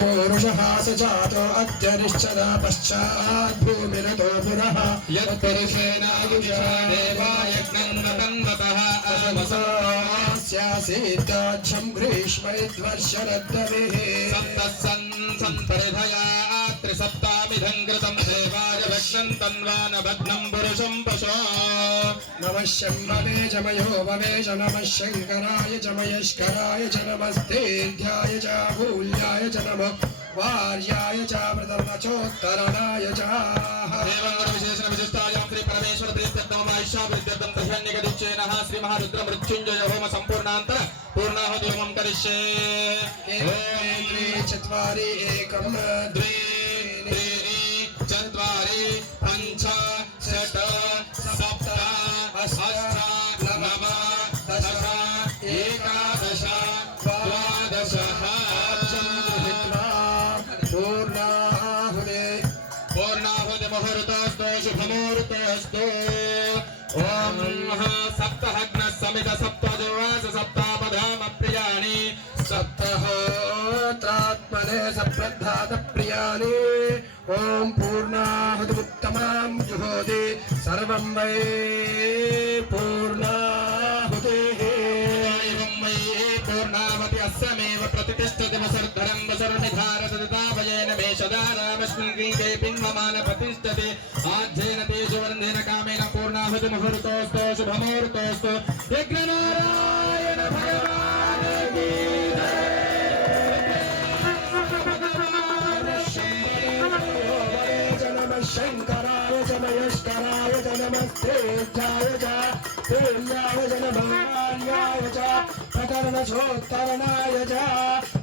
पुरुषः स जातो अद्य निश्चला पश्चात् भूमिरतो पुरः यत्पुरुषेणायुषा देवा यज्ञं तन्वतः असमसास्यासीत्ताच्छं ग्रीष्मैद्वर्षरद्दविः सप्तः त्रिसप्तामिधं कृतं देवाय भग्नं तन्वान भग्नं पुरुषं पशो नमः शम्भवे जमयो भवेश नमः शङ्कराय च मयस्कराय च नमस्तेऽध्याय च भूल्याय च नमः वार्याय च प्रथमचोत्तरणाय च विशेषण विशिष्टायां श्री परमेश्वर प्रीत्यर्थममायुष्याभिवृद्ध्यर्थं तस्यान्यगदिच्छेनः श्री महारुद्र मृत्युञ्जय होम सम्पूर्णान्तर पूर्णाहुति होमं करिष्ये चत्वारि एकं द्वे चत्वारि पञ्च षट् सप्त अष्ट नव दश एकादश द्वादश पूर्णाहुति मुहूर्तस्तु शुभमुहूर्तस्तु ॐ सप्तहग्नः समित सप्तदुर्वास सप्तापधामप्रियाणि सप्तहोत्रात्मने सप्रद्धात प्रियाणि ॐ पूर्णाहुतिमुत्तमां जुहोति सर्वं वै पूर्णाहुतिः एवं वै पूर्णावति अस्यमेव प्रतिष्ठति वसर्धरं वसर्निधारतदावयेन मेषदारामस्मिन् गृहे पिन्वमान प्रतिष्ठति आध्येन तेजवर्धेन कामेन पूर्णाहुति मुहूर्तोऽस्तु शुभमुहूर्तोऽस्तु यज्ञनारायण भगवान् की शंकराय च मयस्कराय च नमस्तेऽध्याय च भूल्याय च नमः च प्रकरणचोत्तरणाय च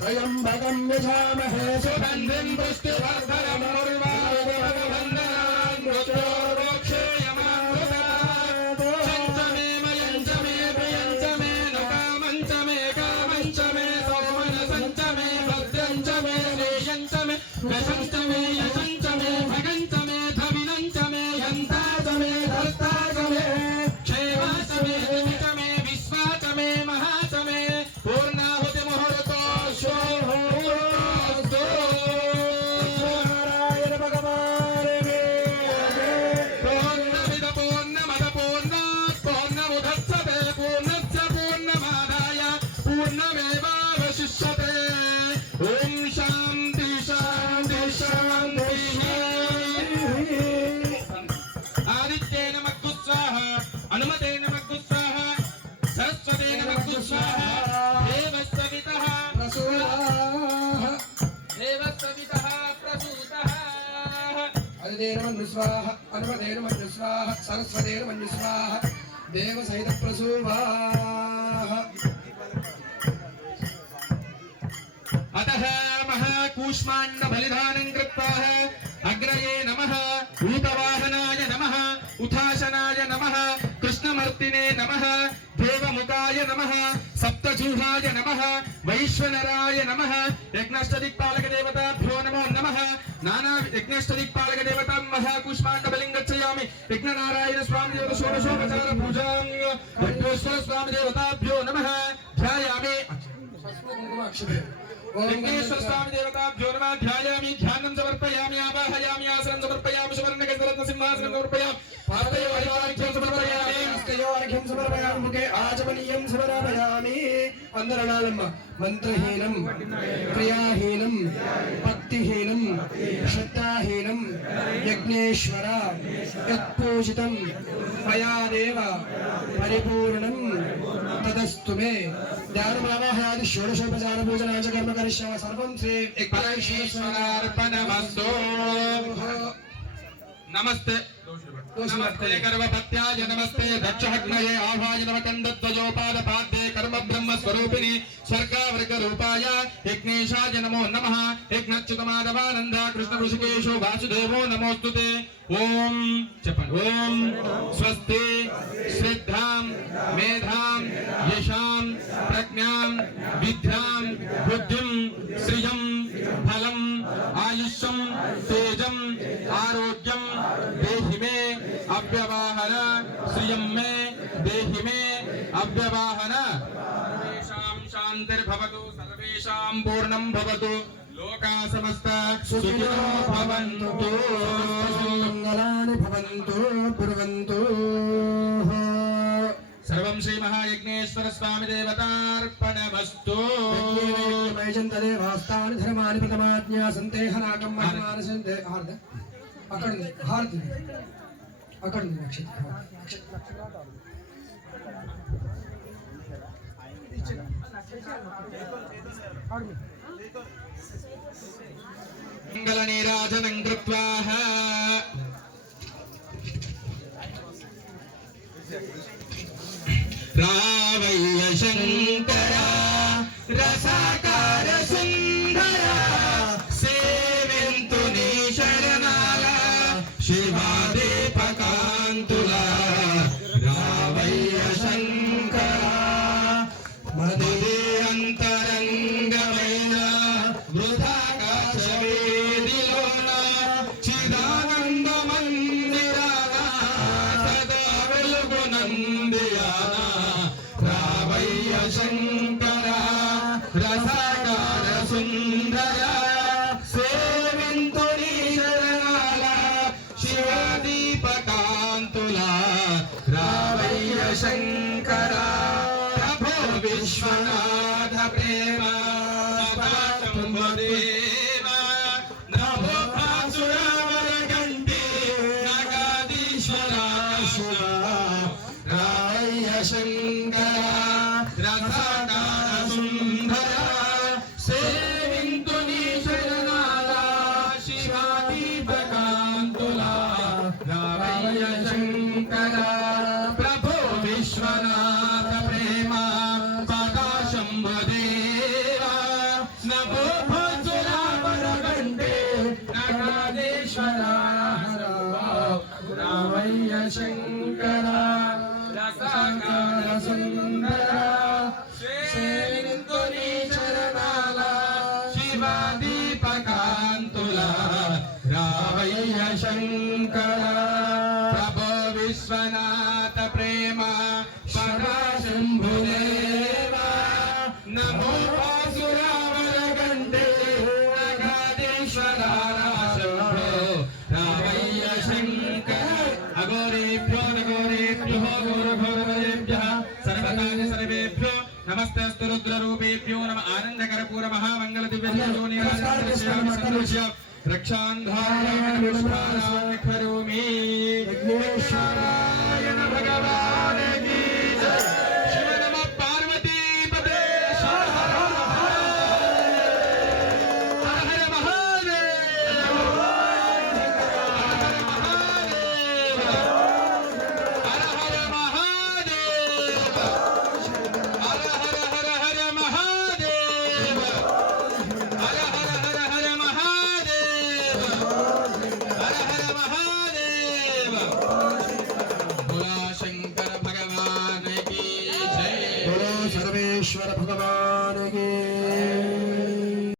त्र्यम्बकं यजामहे सुगन्धिं पुष्टिवर्धनम् उर्वारुकवन्दनान् मृत्योर्मोक्षेयमामृतात् पञ्चमे मयञ्चमे प्रियञ्चमे नकामञ्चमे कामञ्चमे सौमनसञ्चमे भद्रञ्चमे श्रेयञ्चमे वशञ्चमे यशञ्चमे भगञ्चमे धविनञ्चमे यन्ताचमे धर्ताचमे क्षेमाचमे दिविचमे विश्वाचमे महाचमे पूर्णाहुति मुहूर्तोऽस्तु नारायण भगवान् पूर्णमिद पूर्णमद पूर्णात् पूर्णमुदच्यते पूर्णस्य पूर्णमादाय पूर्णमेवावशिष्यते ॐ शान्ति शान्ति शान्तिः आदित्येन मग्गुस्वाहा अनुमतेन मग्गुस्वाहा सरस्वतेन मग्गुस्वाहा देवस्सवितः देवस्सवितः प्रसूतः अदितेन मन्युस्वाहा अनुमतेन मन्युस्वाहा सरस्वतेन मन्युस्वाहा देवसहित प्रसूवाहा अतः महाकूष्माण्ड बलिदानं कृत्वा अग्रये नमः भूतवाहनाय नमः उथाशनाय नमः कृष्णमर्तिने नमः देवमुखाय नमः सप्तजूहाय नमः वैश्वनराय नमः यज्ञाष्टदिक्पालक देवताभ्यो नमो नमः नाना यज्ञाष्टदिक्पालक देवतां महाकूष्माण्ड बलिं गच्छयामि यज्ञनारायण स्वामी देवता षोडशोपचार पूजां विघ्नेश्वर स्वामी देवताभ्यो नमः ध्यायामि विघ्नेश्वर स्वामी देवताभ्यो नमः ध्यायामि ध्यानं समर्पयामि आवाहयामि आसनं समर्पयामि सुवर्णगजरत्न सिंहासनं समर्पयामि पादयोर्घ्यं समर्पयामि हस्तयोर्घ्यं समर्पयामि मुखे आचमनीयं समर्पयामि अंदरणालम्ब मंत्रहीनं क्रियाहीनं भक्तिहीनं श्रद्धाहीनं यज्ञेश्वर यत्पूजितं मया देव परिपूर्णं तदस्तु मे ध्यानमावाहयामि षोडशोपचार पूजनाय च कर्म करिष्यामि सर्वं श्री परमेश्वरार्पणमस्तु नमस्ते नमस्ते गर्भपत्याय नमस्ते दक्षहग्नये आह्वाय नमकण्डध्वजोपादपाद्ये कर्म ब्रह्म स्वरूपिणि स्वर्गावर्ग रूपाय यज्ञेशाय नमो नमः यज्ञच्युतमाधवानन्द कृष्ण ऋषिकेशो वासुदेवो नमोस्तुते ओम चपन ओम स्वस्ति श्रद्धां मेधां यशां प्रज्ञां विद्यां बुद्धिं श्रियं फलं आयुष्यं तेजं आरोग्यं देहि मे अव्यवाहन श्रियं मे देहि मे अव्यवाहन सर्वेषां शान्तिर्भवतु सर्वेषां पूर्णं भवतु। లోకా సమస్త సుఖినో భవంతు మంగళాని భవంతు బ్రువంతు సర్వం శ్రీ మహాయజ్ఞేశ్వర స్వామి దేవతార్పణమస్తు వైజంతదేవాస్తాని ధర్మాని ప్రథమాజ్ఞా సందేహనాకం మహిమానసందే హార్ద అక్కడ హార్ది అక్కడ మంగళ నీరాజనం కృత్వా రావయ్య శంకర రసాకార సుందర సేవింతు నీ శరణాల శివాదీపకాంతుల రావయ్య శంకర మదిదే అంతరంగమైన వృధాకాశ వేదిలోన చిదానంద మందిరాన సదా వెలుగు నందియాన రావయ్య శంకర రసాకార సుందర సేవింతు నీ శరణాల శివదీపకాంతుల రావయ్య శంకర ప్రభో విశ్వనాథ ప్రేమ శంభుదేవ నభో భాసురావర గంటే నగాధీశ్వర శివ రావయ్య శంకర రసాకార సుందర సేవింతు నీ శరణాల శివాదీపకాంతుల రావయ్య శంకర ప్రభో విశ్వనాథ ప్రేమ పదా శంభుదేవ నభో భాసురావర గంటే నగాధీశ్వర రావయ్య శంకర రసాకార సుందర సేవింతు నీ చరణాల శివాదీపకాంతుల రావయ్య శంకర ప్రభో విశ్వనాథ ప్రేమ పరా శంభుదేవ నమో భాసురావర గంటే నగాధీశ్వర శంభో రావయ్య శంకర అఘోరేభ్యో నఘోరేభ్యో ఘోరఘోరవరేభ్యః సర్వకార్య సర్వేభ్యో నమస్తేస్తు రుద్రరూపేభ్యో నమ ఆనందకరపూర మహామంగళ దివ్య రక్షాంధారాయణ పుష్పారాయణ భగవాన్